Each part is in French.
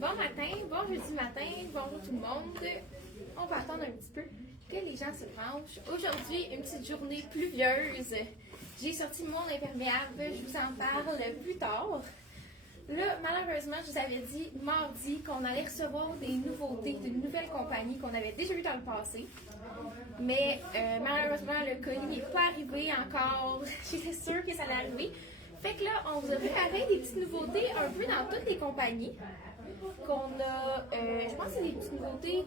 Bon matin, bon jeudi matin, bonjour tout le monde. On va attendre un petit peu que les gens se rangent. Aujourd'hui, une petite journée pluvieuse. J'ai sorti mon imperméable, je vous en parle plus tard. Là, malheureusement, je vous avais dit mardi qu'on allait recevoir des nouveautés d'une nouvelle compagnie qu'on avait déjà vue dans le passé. Mais malheureusement, le colis n'est pas arrivé encore. J'étais sûre que ça allait arriver. Fait que là, on vous a préparé des petites nouveautés un peu dans toutes les compagnies. Qu'on a, je pense que c'est des petites nouveautés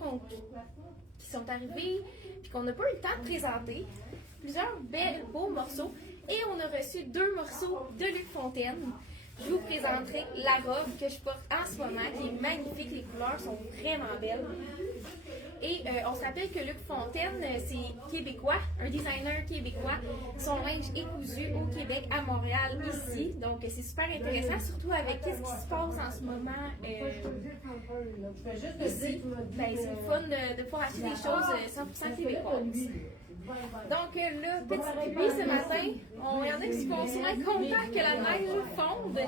qui sont arrivées, puis qu'on n'a pas eu le temps de présenter. Plusieurs beaux morceaux. Et on a reçu 2 morceaux de Luc Fontaine. Je vous présenterai la robe que je porte en ce moment, qui est magnifique. Les couleurs sont vraiment belles. Et on se rappelle que Luc Fontaine, c'est québécois, un designer québécois. Son linge est cousu au Québec, à Montréal, ici. Donc, c'est super intéressant, surtout avec ce qui se passe en ce moment ici. Ben, c'est le fun de pouvoir acheter des choses 100% québécoises. Donc là, petite pluie ce matin, il y en a qui sont sûrement contents que la neige fonde.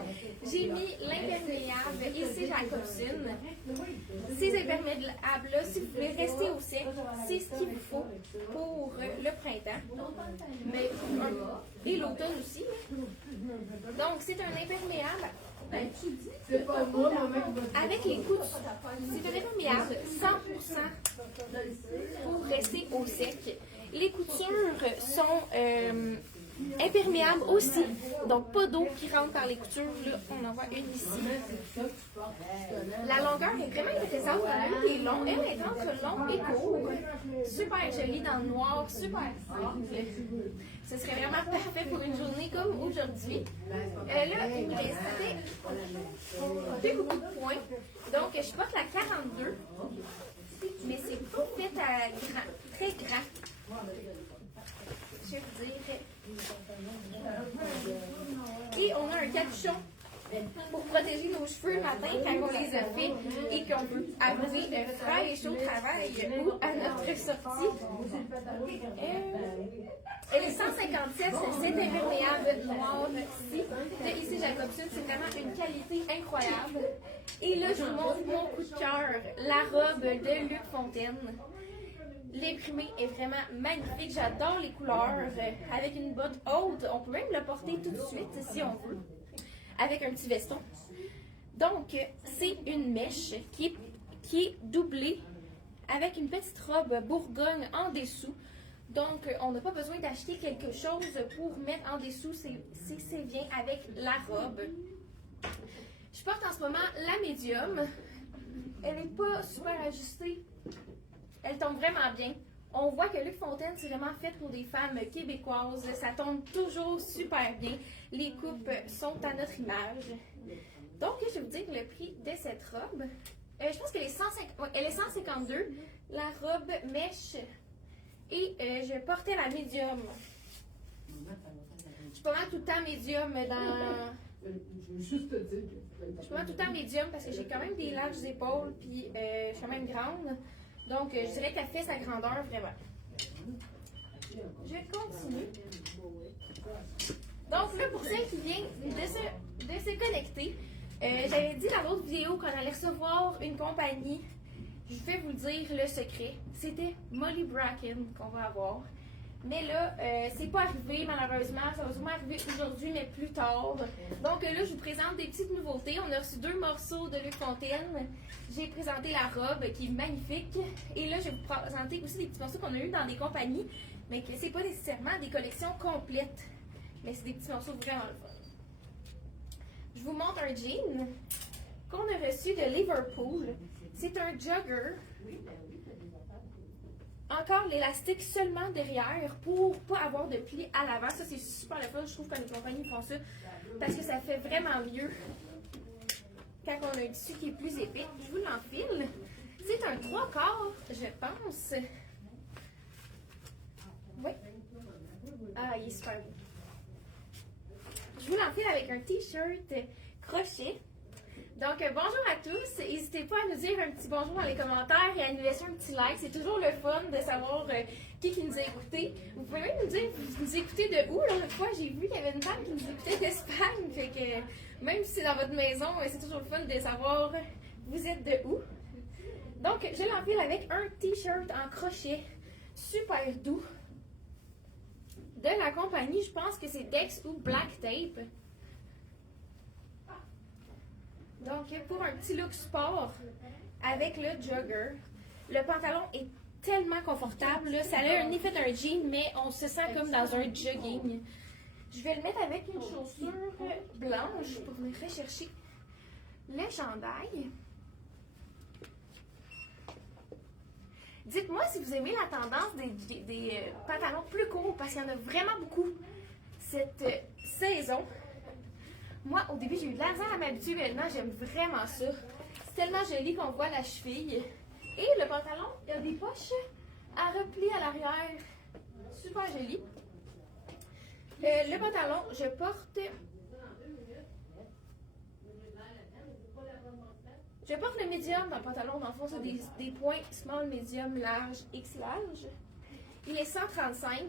J'ai mis l'imperméable ici Jacobson. Ces imperméables-là, si vous voulez rester au sec, c'est ce qu'il vous faut pour le printemps. Mais, et l'automne aussi. Donc, c'est un imperméable. Avec les coups, c'est un imperméable 100% pour rester au sec. Les coutures sont imperméables aussi, donc pas d'eau qui rentre par les coutures. Là, on en voit une ici. La longueur est vraiment intéressante. Elle est longue, elle est entre long et court. Super jolie dans le noir, super simple. Ce serait vraiment parfait pour une journée comme aujourd'hui. Là, il me restait 2 coups de poing. Donc, je porte la 42, mais c'est pas fait à très grand. Je vais vous dire. Et on a un capuchon pour protéger nos cheveux le matin quand on les a faits et qu'on veut arriver frais et chaud au travail ou à notre sortie. Elle est 157, c'est imperméable noir-ci de ici Jacobson. C'est vraiment une qualité incroyable. Et là, je vous montre mon coup de cœur, la robe de Luc Fontaine. L'imprimé est vraiment magnifique. J'adore les couleurs. Avec une botte haute, on peut même le porter tout de suite si on veut. Avec un petit veston. Donc, c'est une mèche qui est doublée avec une petite robe bourgogne en dessous. Donc, on n'a pas besoin d'acheter quelque chose pour mettre en dessous. C'est bien avec la robe. Je porte en ce moment la médium. Elle n'est pas super ajustée. Elle tombe vraiment bien. On voit que Luc Fontaine, c'est vraiment fait pour des femmes québécoises. Ça tombe toujours super bien. Les coupes sont à notre image. Donc, je vais vous dire le prix de cette robe. Je pense qu'elle est 152. La robe mèche. Et je portais la médium. Je suis pas mal tout le temps médium dans... Je suis pas mal tout le temps médium parce que j'ai quand même des larges épaules. Puis je suis quand même grande. Donc, je dirais qu'elle fait sa grandeur vraiment. Je vais continuer. Donc, là, pour celles qui viennent de se connecter, j'avais dit dans l'autre vidéo qu'on allait recevoir une compagnie. Je vais vous dire le secret. C'était Molly Bracken qu'on va avoir. Mais là, c'est pas arrivé malheureusement. Ça va sûrement arriver aujourd'hui, mais plus tard. Donc là, je vous présente des petites nouveautés. On a reçu 2 morceaux de Luc Fontaine. J'ai présenté la robe qui est magnifique. Et là, je vais vous présenter aussi des petits morceaux qu'on a eu dans des compagnies, mais que c'est pas nécessairement des collections complètes. Mais c'est des petits morceaux vraiment le fun. Je vous montre un jean qu'on a reçu de Liverpool. C'est un jogger. Encore l'élastique seulement derrière pour pas avoir de plis à l'avant. Ça, c'est super le fun. Je trouve que les compagnies font ça parce que ça fait vraiment mieux quand on a un tissu qui est plus épais. Je vous l'enfile. C'est un 3/4, je pense. Oui. Ah, il est super beau. Je vous l'enfile avec un t-shirt crochet. Donc, bonjour à tous. N'hésitez pas à nous dire un petit bonjour dans les commentaires et à nous laisser un petit like. C'est toujours le fun de savoir qui nous a écoutés. Vous pouvez même nous dire, vous nous écoutez de où? L'autre fois, j'ai vu qu'il y avait une femme qui nous écoutait d'Espagne. Fait que même si c'est dans votre maison, c'est toujours le fun de savoir Vous êtes de où? Donc, je l'enfile avec un t-shirt en crochet super doux de la compagnie, je pense que c'est Dex ou Black Tape. Donc, pour un petit look sport avec le jogger, le pantalon est tellement confortable. Là. Ça a un effet d'un jean, mais on se sent comme dans un jogging. Je vais le mettre avec une chaussure blanche pour venir rechercher le chandail. Dites-moi si vous aimez la tendance des pantalons plus courts, parce qu'il y en a vraiment beaucoup cette saison. Moi, au début, j'ai eu de la misère à m'habituer, maintenant, j'aime vraiment ça. C'est tellement joli qu'on voit la cheville. Et le pantalon, il y a des poches à repli à l'arrière. Super joli. Le pantalon, je porte le médium dans le pantalon. Dans le fond, c'est des points small, medium, large, X large. Il est 135.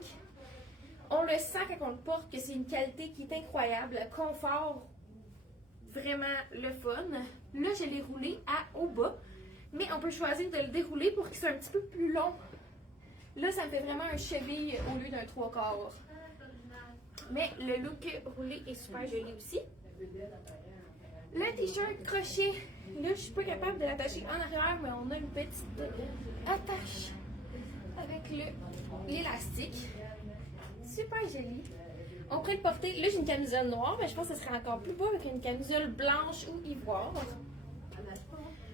On le sent quand on le porte que c'est une qualité qui est incroyable. Confort, vraiment le fun. Là, je l'ai roulé au bas. Mais on peut choisir de le dérouler pour qu'il soit un petit peu plus long. Là, ça me fait vraiment un cheville au lieu d'un 3/4. Mais le look roulé est super joli aussi. Le t-shirt crochet, là, je suis pas capable de l'attacher en arrière, mais on a une petite attache avec l'élastique. Super joli. On pourrait le porter. Là, j'ai une camisole noire, mais je pense que ce serait encore plus beau avec une camisole blanche ou ivoire.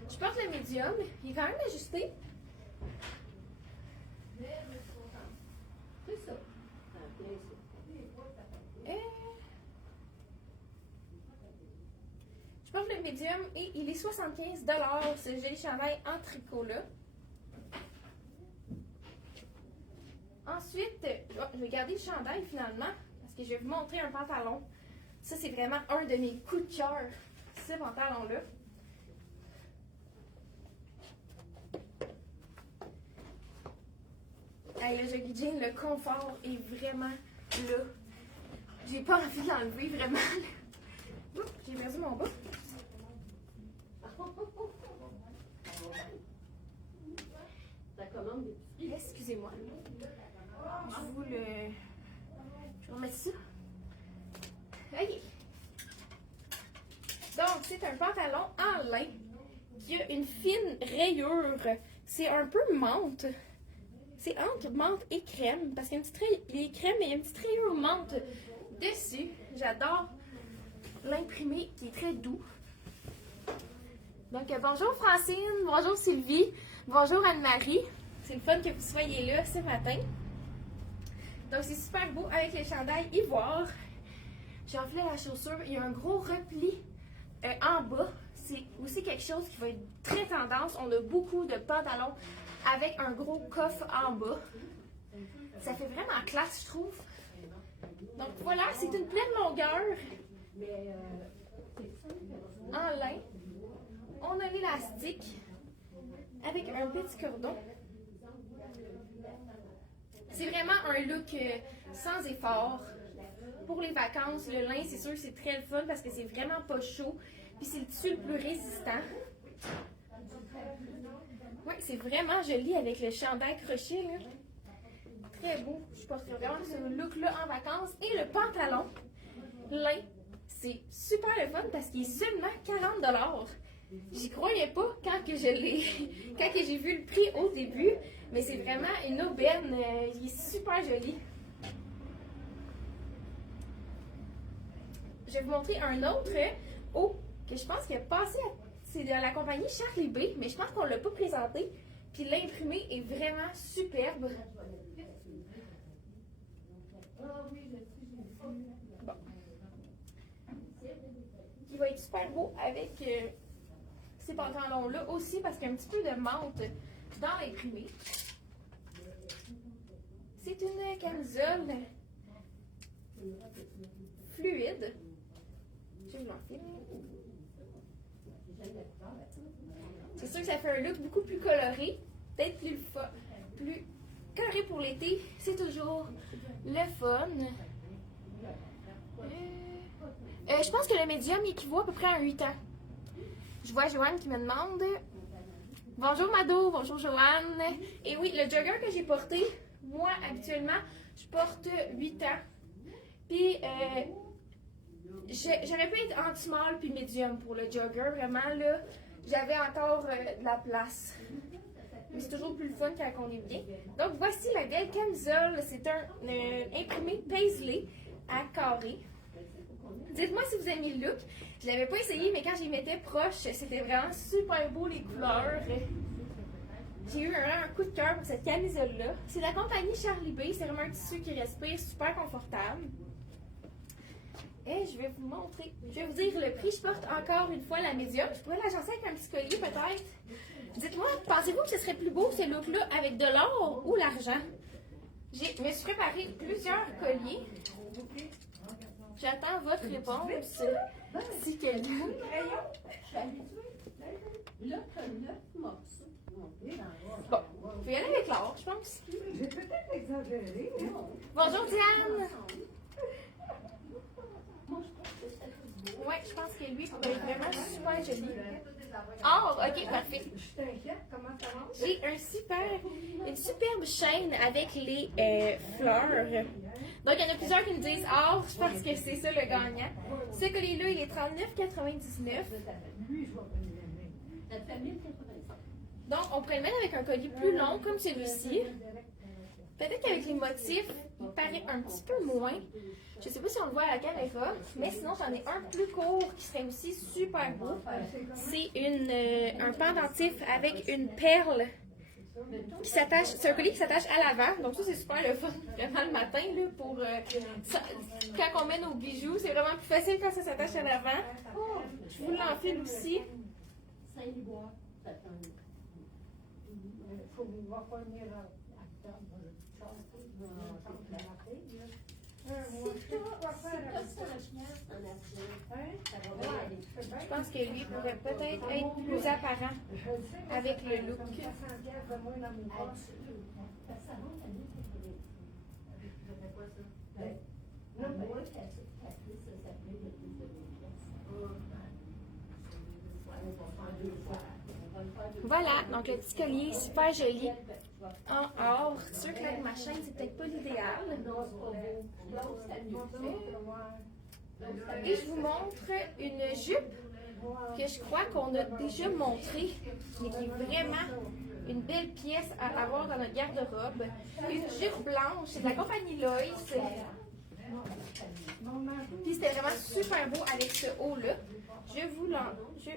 Je porte le médium. Il est quand même ajusté. C'est ça. Je porte le médium et il est 75 $, ce joli chandail en tricot-là. Ensuite, je vais garder le chandail finalement, parce que je vais vous montrer un pantalon. Ça, c'est vraiment un de mes coups de cœur, ce pantalon-là. Le jogging jean, le confort est vraiment là. J'ai pas envie de l'enlever vraiment. Oups, j'ai perdu mon bas. Excusez-moi. Je vais remettre ça. OK. Donc, c'est un pantalon en lin qui a une fine rayure. C'est un peu menthe. C'est entre menthe et crème, parce qu'il y a une petite crème, mais il y a une petite rayure menthe dessus. J'adore l'imprimé qui est très doux. Donc, bonjour Francine, bonjour Sylvie, bonjour Anne-Marie. C'est le fun que vous soyez là ce matin. Donc, c'est super beau avec le chandail ivoire. J'ai enfilé la chaussure. Il y a un gros repli en bas. C'est aussi quelque chose qui va être très tendance. On a beaucoup de pantalons avec un gros coffre en bas. Ça fait vraiment classe, je trouve. Donc voilà, c'est une pleine longueur en lin. On a l'élastique avec un petit cordon. C'est vraiment un look sans effort. Pour les vacances, le lin, c'est sûr que c'est très le fun parce que c'est vraiment pas chaud. Puis c'est le tissu le plus résistant. Oui, c'est vraiment joli avec le chandail crochet. Là. Très beau. Je porte vraiment ce look-là en vacances. Et le pantalon, lin, c'est super le fun parce qu'il est seulement 40 $. J'y croyais pas quand que j'ai vu le prix au début. Mais c'est vraiment une aubaine. Il est super joli. Je vais vous montrer un autre haut que je pense qu'il a passé c'est de la compagnie Charlie B, mais je pense qu'on ne l'a pas présenté. Puis l'imprimé est vraiment superbe. Bon. Il va être super beau avec ces pantalons-là aussi parce qu'il y a un petit peu de menthe dans l'imprimé. C'est une camisole fluide. Je vais l'enfiler. C'est sûr que ça fait un look beaucoup plus coloré, peut-être plus coloré pour l'été. C'est toujours le fun. Je pense que le médium équivaut à peu près à 8 ans. Je vois Joanne qui me demande. Bonjour Mado, bonjour Joanne. Et oui, le jogger que j'ai porté, moi habituellement, je porte 8 ans. Puis j'aurais pu être anti-small puis medium pour le jogger. Vraiment, là, j'avais encore de la place. Mais c'est toujours plus le fun quand on est bien. Donc voici la belle camisole. C'est un imprimé Paisley à carré. Dites-moi si vous aimez le look. Je l'avais pas essayé, mais quand je les mettais proches, c'était vraiment super beau les couleurs. J'ai eu un coup de cœur pour cette camisole-là. C'est de la compagnie Charlie B. C'est vraiment un tissu qui respire, super confortable. Et je vais vous montrer. Je vais vous dire le prix. Je porte encore une fois la médium. Je pourrais l'agencer avec un petit collier peut-être. Dites-moi, pensez-vous que ce serait plus beau ce look-là avec de l'or ou l'argent? Je me suis préparé plusieurs colliers. J'attends votre réponse. Si quelqu'un. Bon, je vais y aller avec l'or, je pense. J'ai peut-être exagéré. Bonjour Diane. Ouais, je pense que lui pourrait être vraiment super joli. Oh, ok, parfait. Je t'inquiète, comment ça marche? J'ai une superbe chaîne avec les fleurs. Donc, il y en a plusieurs qui me disent or, je pense que c'est ça le gagnant. Ce collier-là, il est 39,99. Donc, on pourrait le mettre avec un collier plus long comme celui-ci. Peut-être qu'avec les motifs, il paraît un petit peu moins. Je ne sais pas si on le voit à la caméra, mais sinon j'en ai un plus court qui serait aussi super beau. C'est un pendentif avec une perle qui s'attache. C'est un collier qui s'attache à l'avant. Donc ça c'est super le fun, vraiment le matin là, pour quand on met nos bijoux. C'est vraiment plus facile quand ça s'attache à l'avant. Je vous l'enfile aussi. Je pense que lui pourrait peut-être être plus apparent avec le look. Voilà, donc le petit collier super joli en or. C'est sûr que là, avec ma chaîne, c'est peut-être pas l'idéal. Et je vous montre une jupe que je crois qu'on a déjà montrée, mais qui est vraiment une belle pièce à avoir dans notre garde-robe. Une jupe blanche, c'est de la compagnie Loïs. Puis c'était vraiment super beau avec ce haut-là. Je vous l'enfile.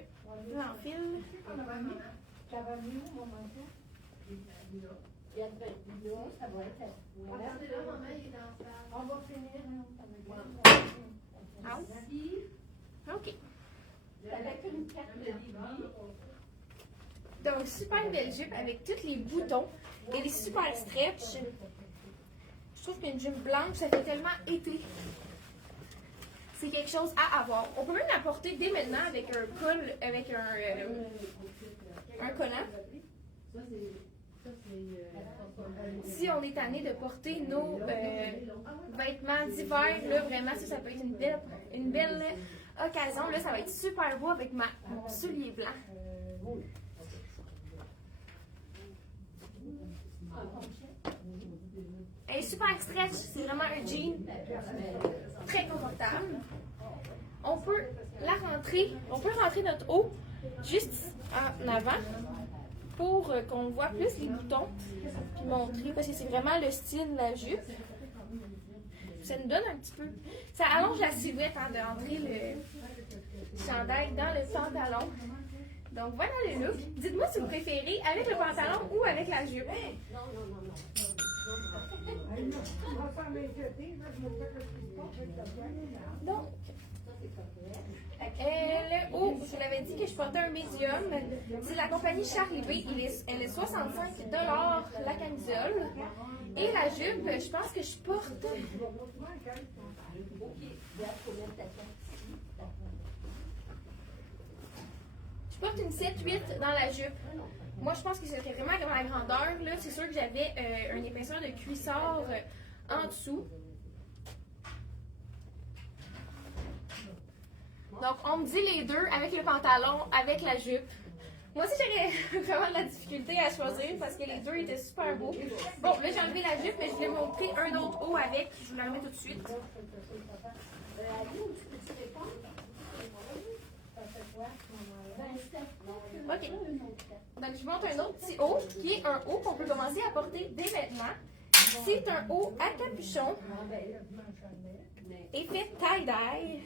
OK. Donc, super belle jupe avec tous les boutons. Elle est super stretch. Je trouve qu'une jupe blanche, ça fait tellement été. C'est quelque chose à avoir. On peut même la porter dès maintenant avec un col, avec un collant. Si on est tanné de porter nos vêtements d'hiver, là, vraiment, ça peut être une belle occasion. Là, ça va être super beau avec mon soulier blanc. Elle est super stretch, c'est vraiment un jean très confortable. On peut rentrer notre haut juste en avant pour qu'on voit plus les boutons puis montrer, parce que c'est vraiment le style de la jupe. Ça nous donne un petit peu, ça allonge la silhouette d'entrer le chandail dans le pantalon. Donc voilà le look. Dites-moi si vous préférez avec le pantalon ou avec la jupe. Donc, le haut, je vous l'avais dit que je portais un médium. C'est la compagnie Charlie B. Elle est 65 $ la camisole. Et la jupe, je pense que je porte. Je porte une 7-8 dans la jupe. Moi, je pense que c'était vraiment la grandeur. Là, c'est sûr que j'avais un épaisseur de cuissard en dessous. Donc, on me dit les deux avec le pantalon, avec la jupe. Moi aussi, j'avais vraiment de la difficulté à choisir parce que les deux étaient super beaux. Bon, là, j'ai enlevé la jupe, mais je voulais montrer un autre haut avec. Je vous la remets tout de suite. OK. Donc, je vous montre un autre petit haut qui est un haut qu'on peut commencer à porter dès maintenant. C'est un haut à capuchon. Effet tie-dye.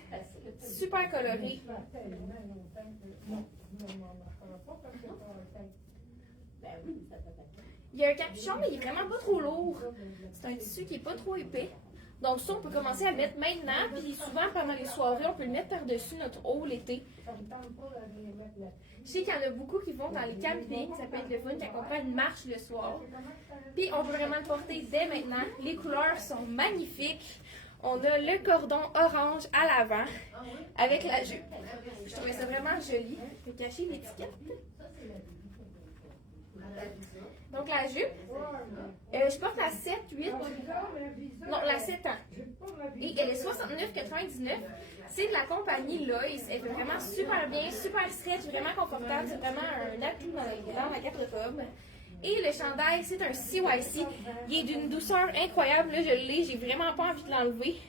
Super coloré. Il y a un capuchon, mais il est vraiment pas trop lourd. C'est un tissu qui est pas trop épais. Donc ça, on peut commencer à le mettre maintenant. Puis souvent, pendant les soirées, on peut le mettre par-dessus notre haut l'été. Je sais qu'il y en a beaucoup qui vont dans les campings. Ça peut être le fun qui accompagne une marche le soir. Puis on peut vraiment le porter dès maintenant. Les couleurs sont magnifiques. On a le cordon orange à l'avant avec la jupe. Je trouvais ça vraiment joli. Je vais cacher l'étiquette. Donc la jupe, je porte la 7, 8, non la 7 ans. Et elle est 69,99. C'est de la compagnie Lois. Elle fait vraiment super bien, super stretch, vraiment confortable. C'est vraiment un atout dans ma garde-robe. Et le chandail, c'est un CYC. Il est d'une douceur incroyable. Là, je l'ai, j'ai vraiment pas envie de l'enlever.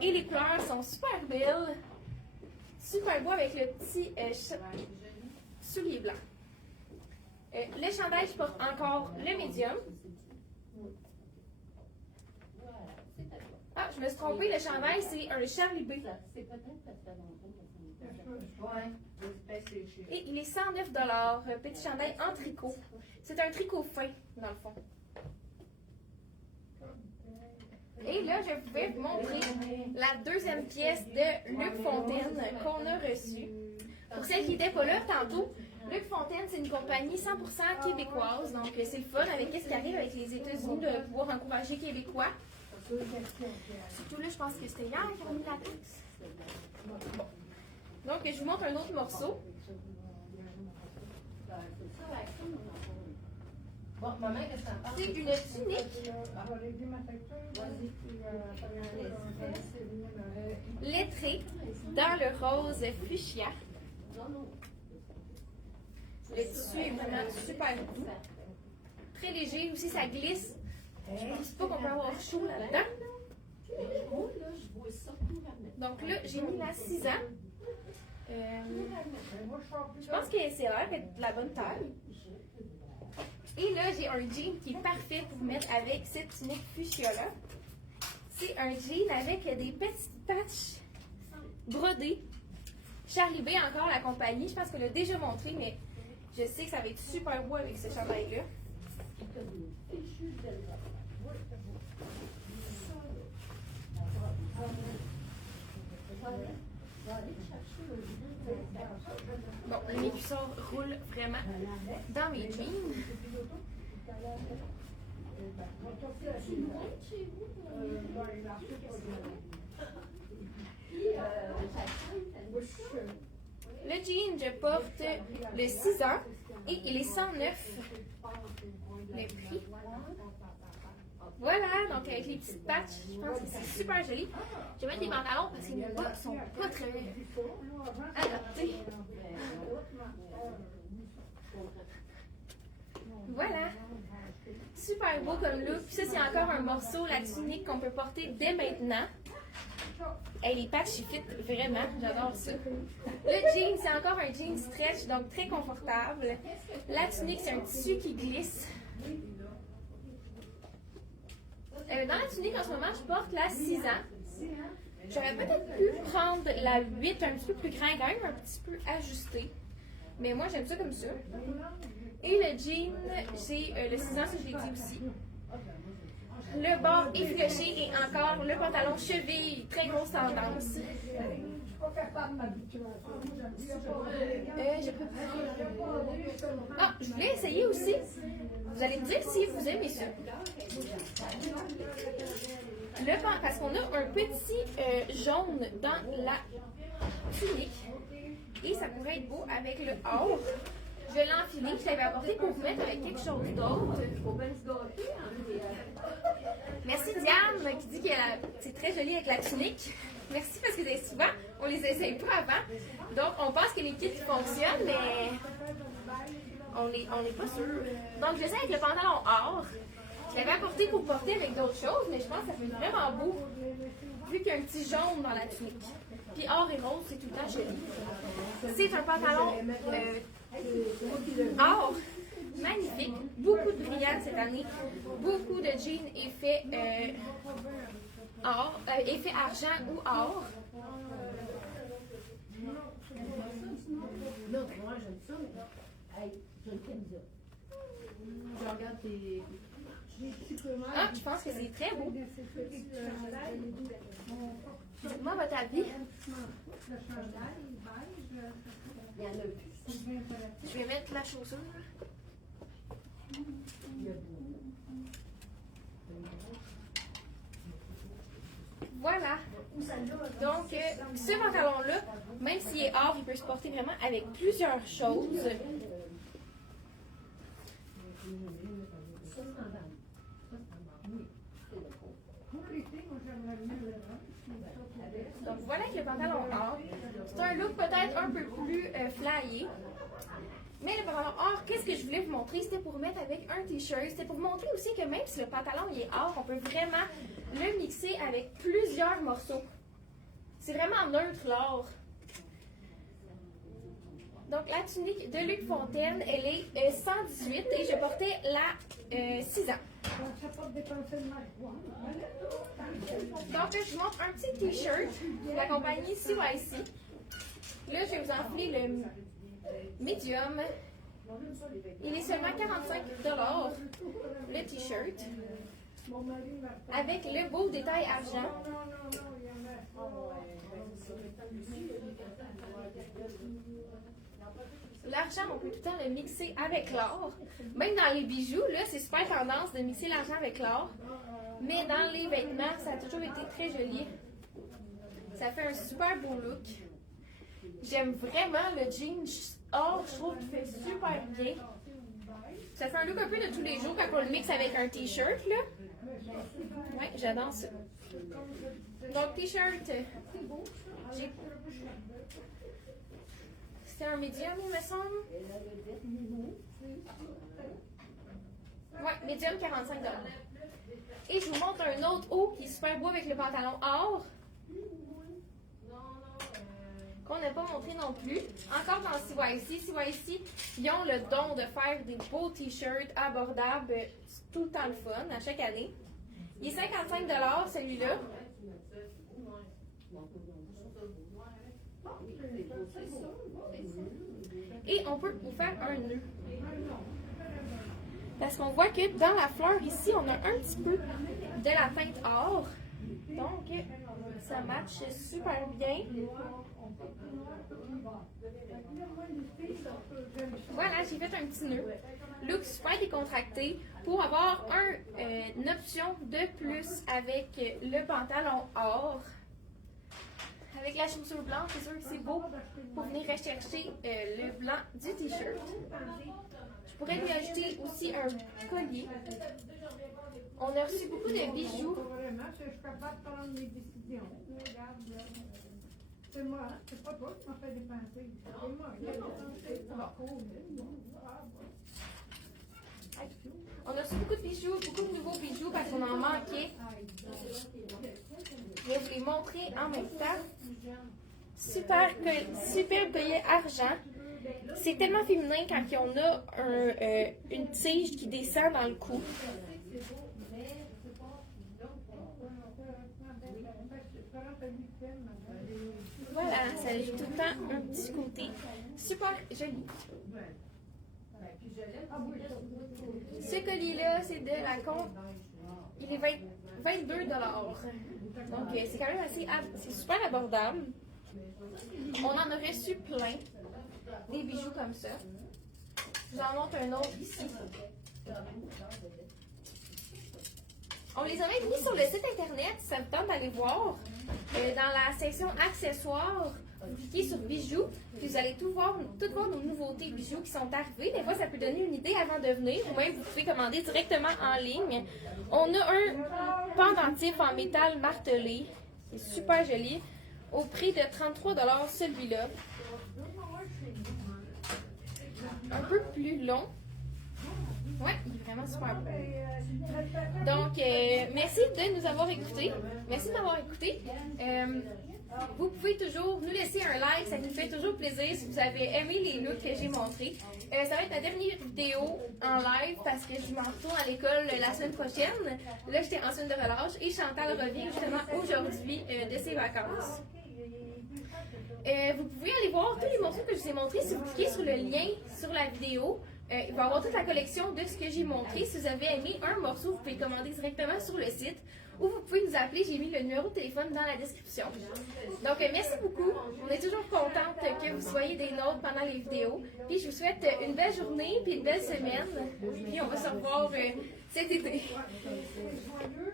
Et les couleurs sont super belles. Super beau avec le petit soulier blanc. Le chandail, je porte encore le médium. Ah, je me suis trompée, le chandail, c'est un Charlie B. Et il est 109 $. Petit chandail en tricot. C'est un tricot fin, dans le fond. Et là, je vais vous montrer la deuxième pièce de Luc Fontaine qu'on a reçue. Pour celles qui n'étaient pas là tantôt, Luc Fontaine, c'est une compagnie 100% québécoise. Donc, c'est le fun avec ce qui arrive avec les États-Unis de pouvoir encourager Québécois. Surtout là, je pense que c'était hier qu'ils ont mis la taxe. Bon. Donc, je vous montre un autre morceau. C'est une tunique lettrée dans le rose fuchsia. Le tissu est vraiment super doux. Très léger. Aussi, ça glisse. Je ne pense pas qu'on peut avoir chaud là-dedans. Donc là, j'ai mis la 6 ans. Je pense que c'est l'air d'être de la bonne taille. Et là, j'ai un jean qui est parfait pour mettre avec cette tunique fuchsia-là. C'est un jean avec des petites patches brodées. Charlie B, encore la compagnie. Je pense qu'elle l'a déjà montré, mais je sais que ça va être super beau avec ce chandail-là. Bon, les cuissons roulent vraiment dans mes jeans. Le jean, je porte le 6 ans et il est 109. Le prix. Voilà, donc avec les petites patches, je pense que c'est super joli. Je vais mettre les pantalons parce que les bas ne sont pas très adaptés. Voilà. Super beau comme look. Puis ça, c'est encore un morceau, la tunique qu'on peut porter dès maintenant. Et les patchs, ils fit vraiment. J'adore ça. Le jean, c'est encore un jean stretch, donc très confortable. La tunique, c'est un tissu qui glisse. Dans la tunique, en ce moment, je porte la 6 ans. J'aurais peut-être pu prendre la 8 un petit peu plus grand, quand même un petit peu ajusté. Mais moi, j'aime ça comme ça. Et le jean, c'est le 6 ans, ça je l'ai dit aussi. Le bord effiloché et encore le pantalon cheville, très grosse tendance. Ah, je voulais essayer aussi. Vous allez me dire si vous aimez ça. Parce qu'on a un petit jaune dans la tunique. Et ça pourrait être beau avec le or. Je l'ai enfilé, je l'avais apporté pour vous mettre avec quelque chose d'autre. Merci Diane qui dit que c'est très joli avec la tunique. Merci parce que souvent, on les essaye pas avant. Donc, on pense que les kits fonctionnent, mais on n'est pas sûr. Donc, j'essaie avec le pantalon or. Je l'avais apporté pour porter avec d'autres choses, mais je pense que ça fait vraiment beau. Vu qu'il y a un petit jaune dans la tunique. Puis or et rose, c'est tout le temps joli. C'est un pantalon or. Magnifique. Beaucoup de brillants cette année. Beaucoup de jeans effet or, effet argent ou or. Non, moi j'aime ça, mais hey, je t'aime ça. Je regarde tes. Ah, je pense que c'est très beau. Dites-moi votre avis. Il y en a plus. Je vais mettre la chaussure. Voilà. Donc, ce pantalon-là, même s'il est or, il peut se porter vraiment avec plusieurs choses. Donc, voilà que le pantalon or. C'est un look peut-être un peu plus flyé. Mais le pantalon or, qu'est-ce que je voulais vous montrer? C'était pour mettre avec un t-shirt. C'était pour vous montrer aussi que même si le pantalon il est or, on peut vraiment le mixer avec plusieurs morceaux. C'est vraiment neutre l'or. Donc la tunique de Luc Fontaine, elle est 118 et je portais la 6 ans. Donc je vous montre un petit t-shirt de la compagnie CYC. Là, je vais vous enfiler le medium. Il est seulement 45 $, le t-shirt. Avec le beau détail argent. L'argent, on peut tout le temps le mixer avec l'or. Même dans les bijoux, là, c'est super tendance de mixer l'argent avec l'or. Mais dans les vêtements, ça a toujours été très joli. Ça fait un super beau look. J'aime vraiment le jean or, je trouve qu'il fait super bien. Ça fait un look un peu de tous les jours quand on le mixe avec un t-shirt, là. Ouais, j'adore ça. Donc, t-shirt, c'était un médium, il me semble. Ouais, médium 45 $. Et je vous montre un autre haut qui est super beau avec le pantalon or. Qu'on n'a pas montré non plus. Encore dans CYC. CYC, ils ont le don de faire des beaux t-shirts abordables. C'est tout le temps le fun, à chaque année. Il est 55 $ celui-là. Et on peut vous faire un nœud. Parce qu'on voit que dans la fleur ici, on a un petit peu de la teinte or. Donc, ça match super bien. Voilà, j'ai fait un petit nœud. Look super décontracté pour avoir une option de plus avec le pantalon or. Avec la chaussure blanche, c'est sûr que c'est beau pour venir rechercher le blanc du t-shirt. Je pourrais lui ajouter aussi un collier. On a reçu beaucoup de bijoux. Je suis capable de prendre mes décisions. C'est moi, c'est pas toi qui m'as fait dépenser. C'est moi. On a reçu beaucoup de bijoux, beaucoup de nouveaux bijoux parce qu'on en manquait. Je vais vous les montrer en même temps. Super collier argent. C'est tellement féminin quand on a une tige qui descend dans le cou. Voilà, ça ajoute tout le temps un petit côté super joli. Ce collier-là, c'est de la compte. Il est 22 $. Donc, c'est quand même c'est super abordable. On en a reçu plein. Des bijoux comme ça. Je vous en montre un autre ici. On les a même mis sur le site internet, si ça vous tente d'aller voir. Dans la section accessoires, vous cliquez sur bijoux, puis vous allez tout voir nos nouveautés bijoux qui sont arrivées. Des fois, ça peut donner une idée avant de venir, ou même vous pouvez commander directement en ligne. On a un pendentif en métal martelé, c'est super joli. au prix de 33 $, celui-là. Un peu plus long. Ouais, il est vraiment super beau. Donc, merci de nous avoir écoutés. Merci de m'avoir écouté. Vous pouvez toujours nous laisser un like, ça nous fait toujours plaisir si vous avez aimé les looks que j'ai montrés. Ça va être la dernière vidéo en live parce que je m'en retourne à l'école la semaine prochaine. Là, j'étais en semaine de relâche et Chantal revient justement aujourd'hui de ses vacances. Vous pouvez aller voir tous les morceaux que je vous ai montrés si vous cliquez sur le lien sur la vidéo. Il va y avoir toute la collection de ce que j'ai montré. Si vous avez aimé un morceau, vous pouvez commander directement sur le site ou vous pouvez nous appeler. J'ai mis le numéro de téléphone dans la description. Donc, merci beaucoup. On est toujours contente que vous soyez des nôtres pendant les vidéos. Puis, je vous souhaite une belle journée puis une belle semaine. Puis, on va se revoir cet été.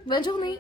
Bonne journée!